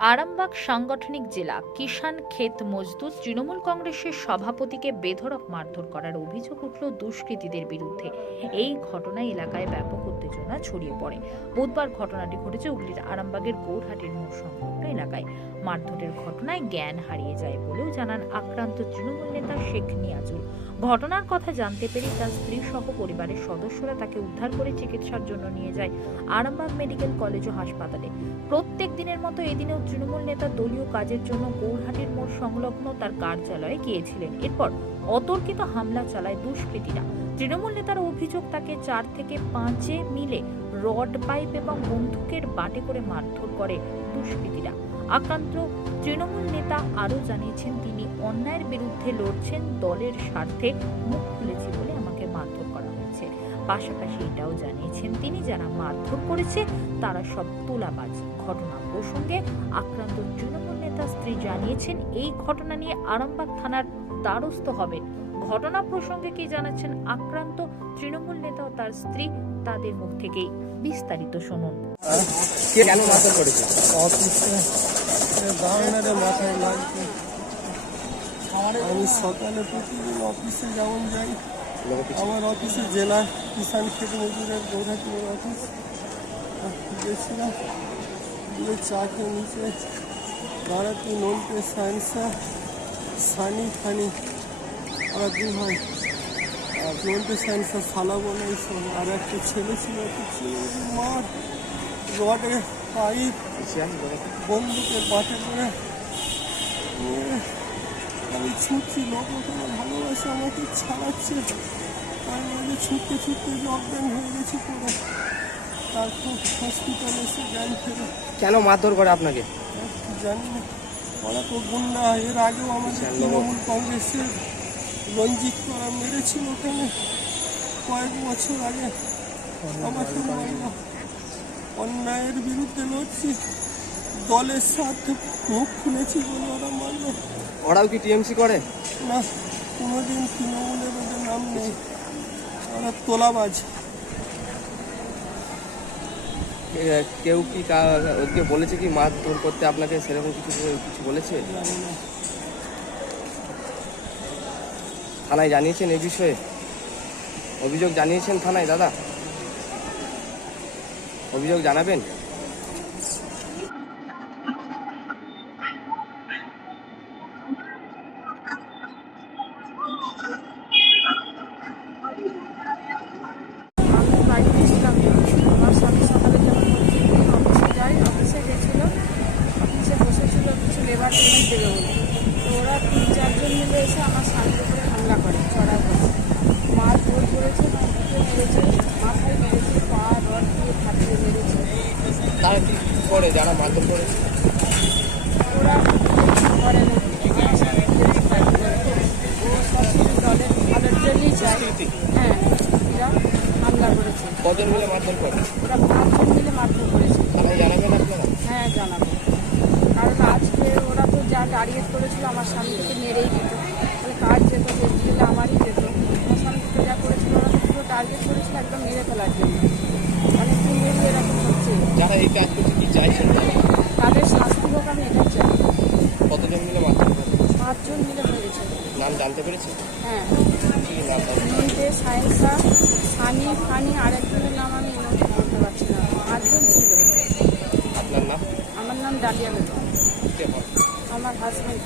আরামবাগ সাংগঠনিক জেলা কিষান ক্ষেত মজদুর তৃণমূল কংগ্রেসের সভাপতিকে বেধরক মারধর করার অভিযোগ উঠল দুষ্কৃতীদের বিরুদ্ধে। এই ঘটনায় এলাকায় ব্যাপক উত্তেজনা ছড়িয়ে পড়ে। বুধবার ঘটনাটি ঘটেছে হুগলির আরামবাগের গৌরহাটের মোড় সংলগ্ন এলাকায়। মারধরের ঘটনায় জ্ঞান হারিয়ে যায় বলেও জানান আক্রান্ত তৃণমূল নেতা শেখ নিয়াজুল। ঘটনার কথা জানতে পেরে তার স্ত্রী সহ পরিবারের সদস্যরা তাকে উদ্ধার করে চিকিৎসার জন্য নিয়ে যায় আরামবাগ মেডিকেল কলেজ ও হাসপাতালে। প্রত্যেক দিনের মতো এদিনেও তৃণমূল নেতা দলীয় কাজের জন্য গৌরহাটির মোড় সংলগ্ন তার কার্যালয়ে গিয়েছিলেন। এরপর অতর্কিত হামলা চালায় দুষ্কৃতীরা। তৃণমূল নেতার অভিযোগ, তাকে চার থেকে পাঁচে মিলে রড পাইপ এবং বন্দুকের বাটে করে মারধর করে দুষ্কৃতীরা। আক্রান্ত তৃণমূল নেতা আরও জানিয়েছেন, তিনি অন্যায়ের বিরুদ্ধে লড়ছেন, দলের স্বার্থে মুখ খুলেছি বলে আমাকে মারধর করা হয়েছে। পাশাপাশি এটাও জানিয়েছেন, তিনি যারা মারধর করেছে, তারা সব তোলাবাজ। ঘটনা প্রসঙ্গে আক্রান্ত তৃণমূল নেতা স্ত্রী জানিয়েছেন, এই ঘটনা নিয়ে আরামবাগ থানার দ্বারস্থ হবেন। ঘটনা প্রসঙ্গে কি জানাচ্ছেন আক্রান্ত তৃণমূল নেতা ও তার স্ত্রী, তাদের মুখ থেকেই বিস্তারিত শুনুন। কে কেন মারধর করেছে? অফিসে দাঁড়ানোর মাথায় লাগছে আমি সকালে প্রতিদিন অফিসে যেমন যাই আমার অফিসে জেলা কিষাণ খেতে মজুরের অফিস গেছিলাম দিয়ে চা খেয়ে নিচে দাঁড়াতে নলকে সায়েন্সা সানি ফানি ওরা দু ভাই। আর নলকে সায়েন্সা ফালা বলেছে আর একটা ছেলে ছিল একটা ছেলে মাঠ রডে পাইপ বন্দুকের বাটে করে। নিয়ে আমি ছুটছি লোক ওখানে ভালোবাসে আমাকে ছাড়াচ্ছে। আমি ওই যে ছুটতে ছুটতে যে অজ্ঞান হয়ে গেছি পুরো। তারপর হসপিটালে এসে জ্ঞান ফেরে। কেন মারধর করে আপনাকে? জানি না। ওরা তো গুন্ডা এর আগেও আমাদের তৃণমূল কংগ্রেসের রঞ্জিত করা মেরেছিল ওখানে। কয়েক বছর আগে। আমাকে মারল। অন্যায়ের বিরুদ্ধে লড়ছি। দলের সাথে মুখ খুলেছি বলে ওরা মারলো ওরাও কি টিএমসি করে? না কোনোদিন তৃণমূলের ওদের নাম নেই। ওরা তোলাবাজ। এ, কেউ কি ওকে বলেছে কি মারধর করতে আপনাকে সেরকম কিছু কিছু বলেছে? থানায় জানিয়েছেন এই বিষয়ে? অভিযোগ জানিয়েছেন থানায় দাদা? অভিযোগ জানাবেন আমি বাড়িতে ছিলাম আমার স্বামী সকালে যখন বলছিল অফিসে যাই অফিসে গেছিল অফিসে বসেছিল কিছু লেবার পেমেন্ট দেবে বলে তো ওরা তিন চারজন মিলে এসে আমার স্বামীর উপরে হামলা করে চড়া করে মার জোর করেছে বুকে মেরেছে মাথায় মেরেছে পা রড দিয়ে ফাটিয়ে মেরেছে তারা কি করে যারা মারধর করেছে কজন মিলে মারধর করে ওরা পাঁচজন মিলে মারধর করেছে থানায় জানাবেন আপনারা হ্যাঁ জানাব কারণ আজকে ওরা তো যা টার্গেট করেছিল আমার স্বামীকে মেরেই দিত কার যেত যে দিলে আমারই যেত আমার স্বামীকে যা করেছিল ওরা তো টার্গেট করেছিল একদম মেরে ফেলার জন্য অনেকদিন ধরে এরকম হচ্ছে যারা এই কাজ করছে কি চাইছেন তাদের শাস্তি হোক আমি এটাই চাই। কতজন মিলে করে পাঁচজন মিলে মেরেছে নাম জানতে পেরেছে হ্যাঁ। নাম সায়েন্সা সানি ফানি আরেকজনের নাম আমি বলতে পারছি না। পাঁচজন ছিল। আপনার নাম? আমার নাম ডালিয়া বেগম। আমার হাজব্যান্ড